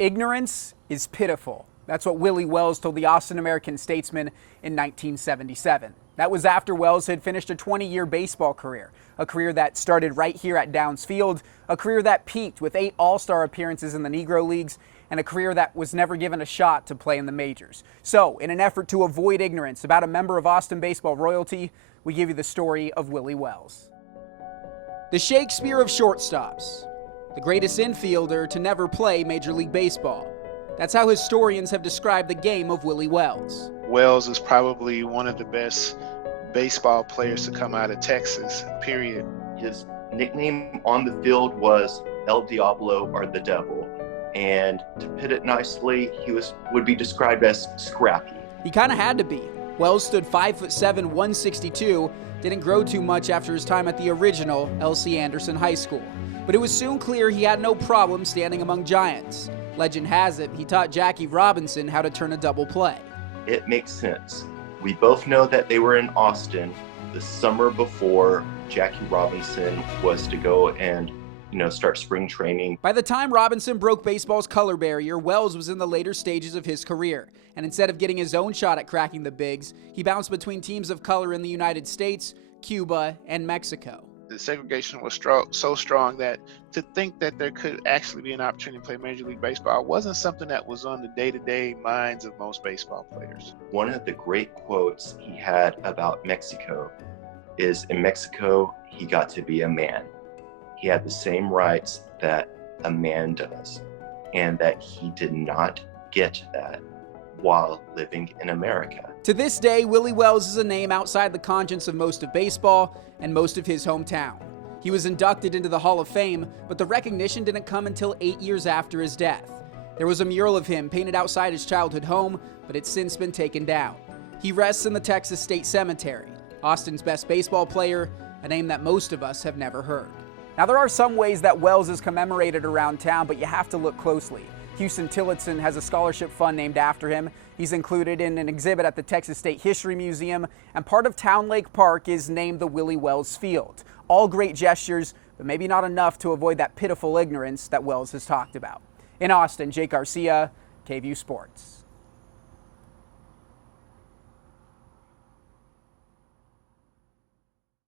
Ignorance is pitiful. That's what Willie Wells told the Austin American-Statesman in 1977. That was after Wells had finished a 20-year baseball career, a career that started right here at Downs Field, a career that peaked with 8 All-Star appearances in the Negro Leagues, and a career that was never given a shot to play in the majors. So, in an effort to avoid ignorance about a member of Austin baseball royalty, we give you the story of Willie Wells. The Shakespeare of shortstops, the greatest infielder to never play Major League Baseball. That's how historians have described the game of Willie Wells. Wells is probably one of the best baseball players to come out of Texas, period. His nickname on the field was El Diablo, or the Devil. And to put it nicely, he would be described as scrappy. He kind of had to be. Wells stood 5'7", 162, didn't grow too much after his time at the original L.C. Anderson High School. But it was soon clear he had no problem standing among giants. Legend has it, he taught Jackie Robinson how to turn a double play. It makes sense. We both know that they were in Austin the summer before Jackie Robinson was to go and start spring training. By the time Robinson broke baseball's color barrier, Wells was in the later stages of his career. And instead of getting his own shot at cracking the bigs, he bounced between teams of color in the United States, Cuba, and Mexico. The segregation was so strong that to think that there could actually be an opportunity to play Major League Baseball wasn't something that was on the day-to-day minds of most baseball players. One of the great quotes he had about Mexico is, in Mexico, he got to be a man. He had the same rights that a man does, and that he did not get that while living in America. To this day, Willie Wells is a name outside the conscience of most of baseball and most of his hometown. He was inducted into the Hall of Fame, but the recognition didn't come until 8 years after his death. There was a mural of him painted outside his childhood home, but it's since been taken down. He rests in the Texas State Cemetery, Austin's best baseball player, a name that most of us have never heard. Now, there are some ways that Wells is commemorated around town, but you have to look closely. Houston Tillotson has a scholarship fund named after him. He's included in an exhibit at the Texas State History Museum, and part of Town Lake Park is named the Willie Wells Field. All great gestures, but maybe not enough to avoid that pitiful ignorance that Wells has talked about. In Austin, Jake Garcia, KVUE Sports.